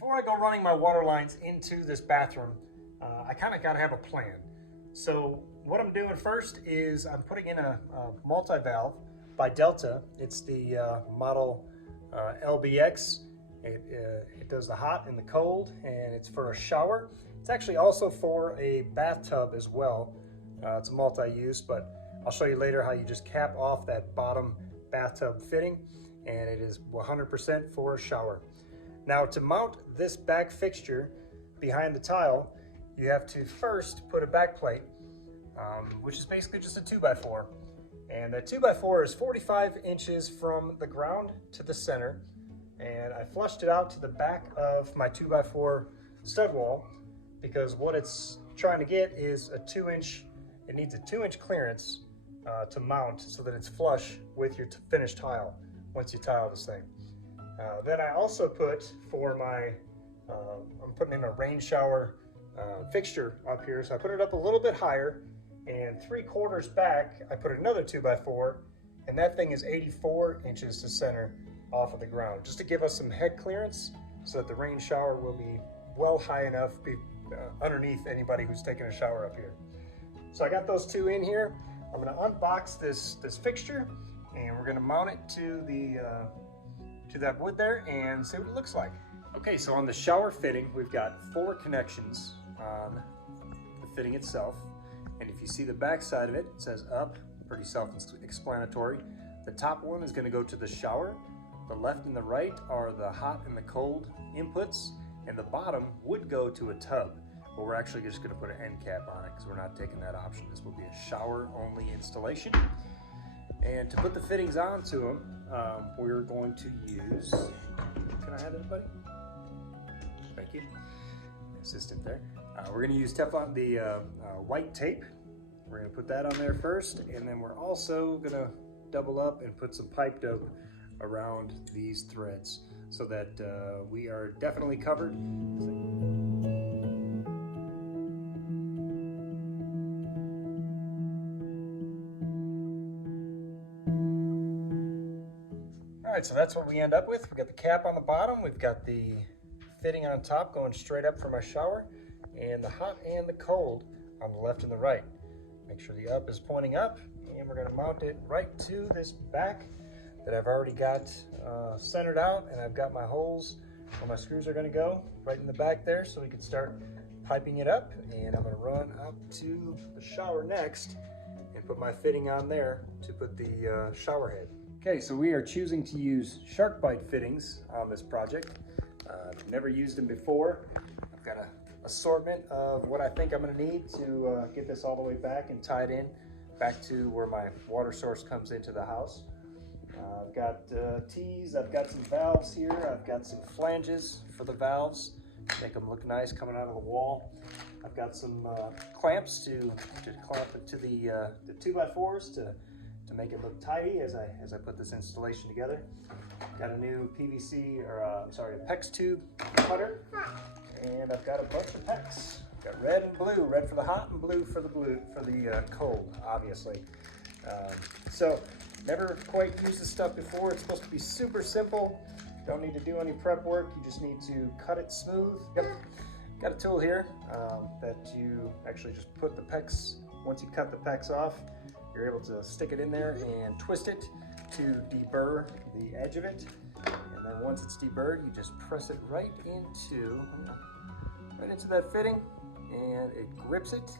Before I go running my water lines into this bathroom, I kind of got to have a plan. So what I'm doing first is I'm putting in a multi-valve by Delta. It's the model LBX. It does the hot and the cold, and it's for a shower. It's actually also for a bathtub as well. It's a multi-use, but I'll show you later how you just cap off that bottom bathtub fitting, and it is 100% for a shower. Now, to mount this back fixture behind the tile, you have to first put a back plate, which is basically just a 2x4. And that 2x4 is 45 inches from the ground to the center. And I flushed it out to the back of my 2x4 stud wall because what it's trying to get is a 2-inch, it needs a 2-inch clearance to mount so that it's flush with your finished tile once you tile this thing. Then I also put for my, I'm putting in a rain shower fixture up here. So I put it up a little bit higher, and 3/4 back, I put another 2x4, and that thing is 84 inches to center off of the ground, just to give us some head clearance so that the rain shower will be well high enough underneath anybody who's taking a shower up here. So I got those two in here. I'm gonna unbox this fixture, and we're gonna mount it to that wood there and see what it looks like. Okay, so on the shower fitting, we've got 4 connections on the fitting itself. And if you see the back side of it, it says up, pretty self-explanatory. The top one is gonna go to the shower. The left and the right are the hot and the cold inputs, and the bottom would go to a tub, but we're actually just gonna put an end cap on it because we're not taking that option. This will be a shower-only installation. And to put the fittings onto them, we're going to use, can I have it, buddy? Thank you, assistant there. We're gonna use Teflon, the white tape. We're gonna put that on there first, and then we're also gonna double up and put some pipe dope around these threads so that we are definitely covered. All right, so that's what we end up with. We've got the cap on the bottom, we've got the fitting on top going straight up for my shower, and the hot and the cold on the left and the right. Make sure the up is pointing up, and we're gonna mount it right to this back that I've already got centered out, and I've got my holes where my screws are gonna go right in the back there so we can start piping it up. And I'm gonna run up to the shower next and put my fitting on there to put the shower head. Okay, so we are choosing to use Sharkbite fittings on this project. I've never used them before. I've got an assortment of what I think I'm gonna need to get this all the way back and tied in back to where my water source comes into the house. I've got T's, I've got some valves here, I've got some flanges for the valves, make them look nice coming out of the wall. I've got some clamps to clamp it to the 2x4s to make it look tidy as I put this installation together. Got a new PVC, or I'm sorry, a PEX tube cutter, and I've got a bunch of PEX. Got red and blue, red for the hot and blue for the cold, obviously. So never quite used this stuff before. It's supposed to be super simple. Don't need to do any prep work. You just need to cut it smooth. Yep. Got a tool here that you actually just put the PEX, once you cut the PEX off, you're able to stick it in there and twist it to deburr the edge of it. And then once it's deburred, you just press it right into that fitting, and it grips it,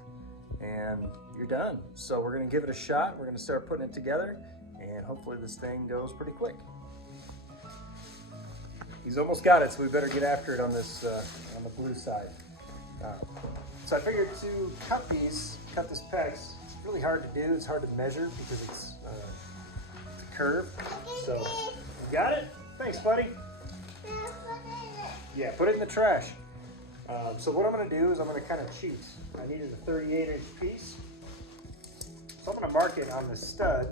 and you're done. So we're gonna give it a shot. We're gonna start putting it together, and hopefully this thing goes pretty quick. He's almost got it, so we better get after it on this on the blue side. So I figured to cut this PEX, it's really hard to do. It's hard to measure because it's a curve. So you got it? Thanks, buddy. Yeah, put it in the trash. So what I'm gonna do is I'm gonna kind of cheat. I needed a 38-inch piece. So I'm gonna mark it on the stud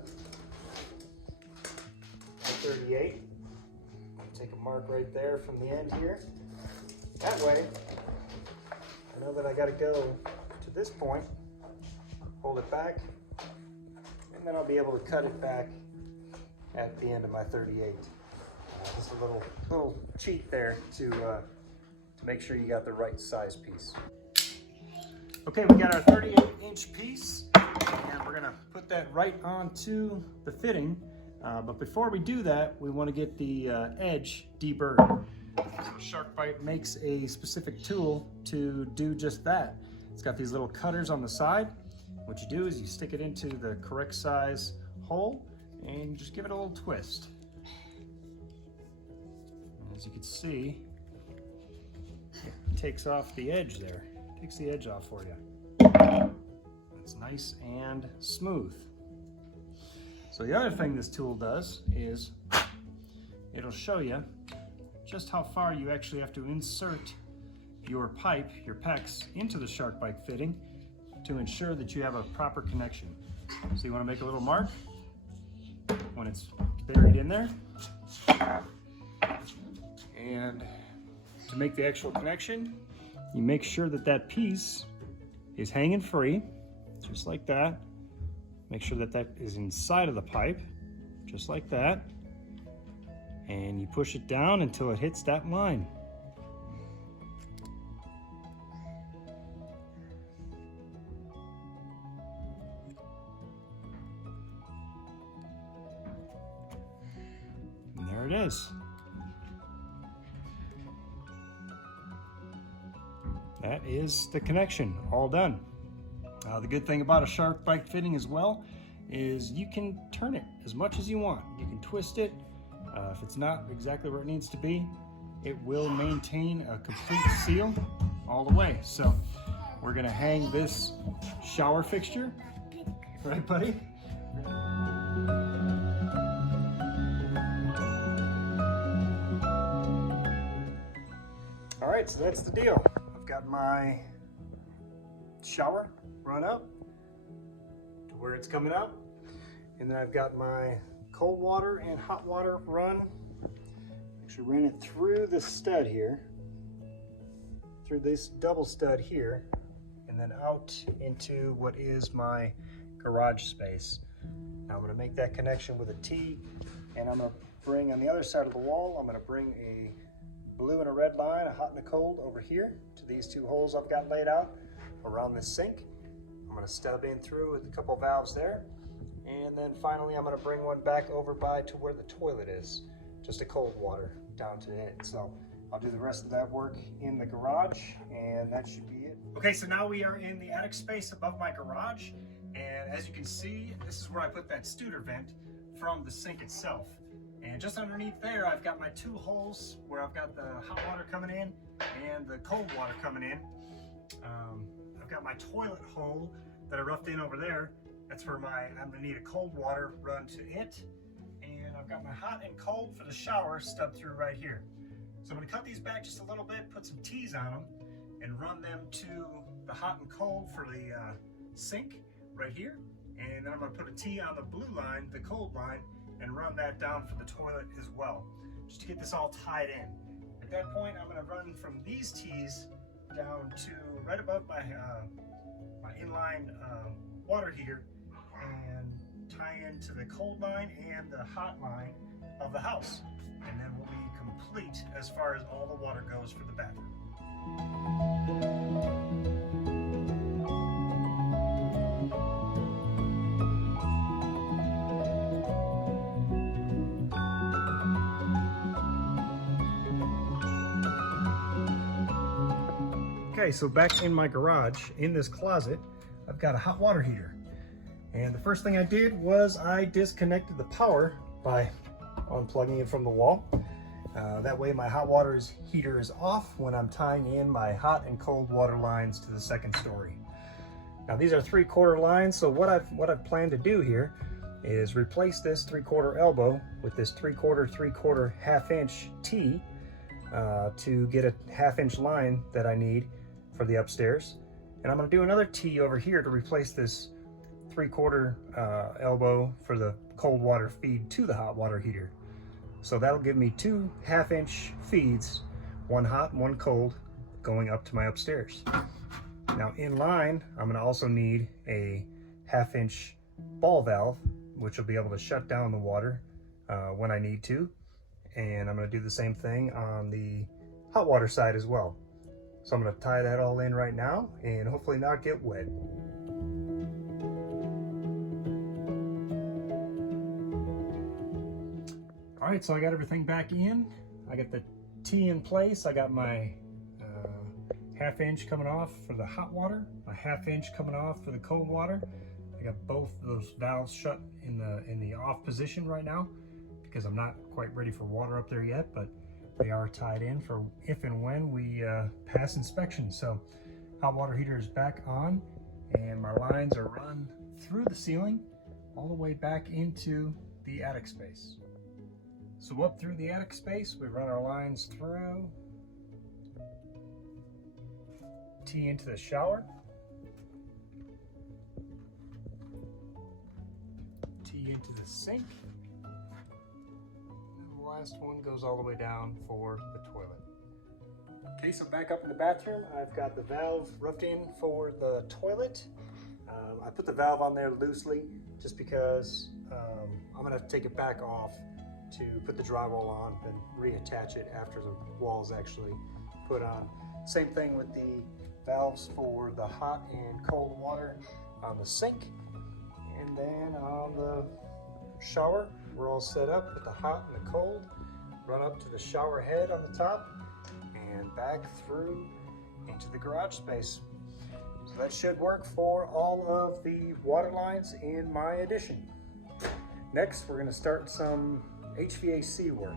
at 38. Take a mark right there from the end here. That way, I know that I gotta go to this point, hold it back, and then I'll be able to cut it back at the end of my 38. Just a little cheat there to to make sure you got the right size piece. Okay, we got our 38-inch piece, and we're gonna put that right onto the fitting. But before we do that, we want to get the edge deburred. Sharkbite makes a specific tool to do just that. It's got these little cutters on the side. What you do is you stick it into the correct size hole and you just give it a little twist. And as you can see, it takes off the edge there. Takes the edge off for you. It's nice and smooth. So the other thing this tool does is it'll show you just how far you actually have to insert your pipe, your PEX, into the Sharkbite fitting to ensure that you have a proper connection. So you want to make a little mark when it's buried in there. And to make the actual connection, you make sure that that piece is hanging free, just like that. Make sure that that is inside of the pipe, just like that. And you push it down until it hits that line. And there it is. That is the connection, all done. The good thing about a Sharkbite fitting as well is you can turn it as much as you want. You can twist it. If it's not exactly where it needs to be, it will maintain a complete seal all the way. So we're gonna hang this shower fixture, right buddy? All right, so that's the deal. I've got my shower run up to where it's coming out, and then I've got my cold water and hot water run. Actually ran it through the stud here, through this double stud here, and then out into what is my garage space. Now I'm going to make that connection with a T, and I'm going to bring on the other side of the wall, I'm going to bring a blue and a red line, a hot and a cold, over here to these two holes I've got laid out around this sink. I'm going to stub in through with a couple valves there, and then finally I'm going to bring one back over by to where the toilet is, just a cold water down to it. So I'll do the rest of that work in the garage, and that should be it. Okay, so now we are in the attic space above my garage, and as you can see, this is where I put that Studer vent from the sink itself. And just underneath there, I've got my two holes where I've got the hot water coming in and the cold water coming in. I've got my toilet hole that I roughed in over there. That's where I'm gonna need a cold water run to it. And I've got my hot and cold for the shower stubbed through right here. So I'm gonna cut these back just a little bit, put some T's on them, and run them to the hot and cold for the sink right here. And then I'm gonna put a T on the blue line, the cold line, and run that down for the toilet as well, just to get this all tied in. At that point, I'm gonna run from these T's down to right above my, my inline water heater and tie into the cold line and the hot line of the house. And then we'll be complete as far as all the water goes for the bathroom. Okay, so back in my garage, in this closet, I've got a hot water heater. And the first thing I did was I disconnected the power by unplugging it from the wall. That way my hot water heater is off when I'm tying in my hot and cold water lines to the second story. Now these are 3/4 lines, so what I've planned to do here is replace this 3/4 elbow with this 3/4 1/2" T to get a 1/2" line that I need for the upstairs. And I'm going to do another T over here to replace this 3/4 elbow for the cold water feed to the hot water heater. So that'll give me 2 1/2" feeds, one hot and one cold, going up to my upstairs. Now in line, I'm going to also need a 1/2" ball valve, which will be able to shut down the water when I need to. And I'm going to do the same thing on the hot water side as well. So I'm going to tie that all in right now and hopefully not get wet. All right, so I got everything back in. I got the T in place. I got my 1/2 inch coming off for the hot water, a 1/2 inch coming off for the cold water. I got both of those valves shut in the off position right now because I'm not quite ready for water up there yet, but they are tied in for if and when we pass inspection. So hot water heater is back on and my lines are run through the ceiling all the way back into the attic space. So up through the attic space, we run our lines through, T into the shower, T into the sink, and the last one goes all the way down for the toilet. Okay, so back up in the bathroom, I've got the valve roughed in for the toilet. I put the valve on there loosely just because I'm gonna have to take it back off to put the drywall on and reattach it after the wall is actually put on. Same thing with the valves for the hot and cold water on the sink. And then on the shower, we're all set up with the hot and the cold. Run up to the shower head on the top and back through into the garage space. So that should work for all of the water lines in my addition. Next, we're going to start some HVAC work.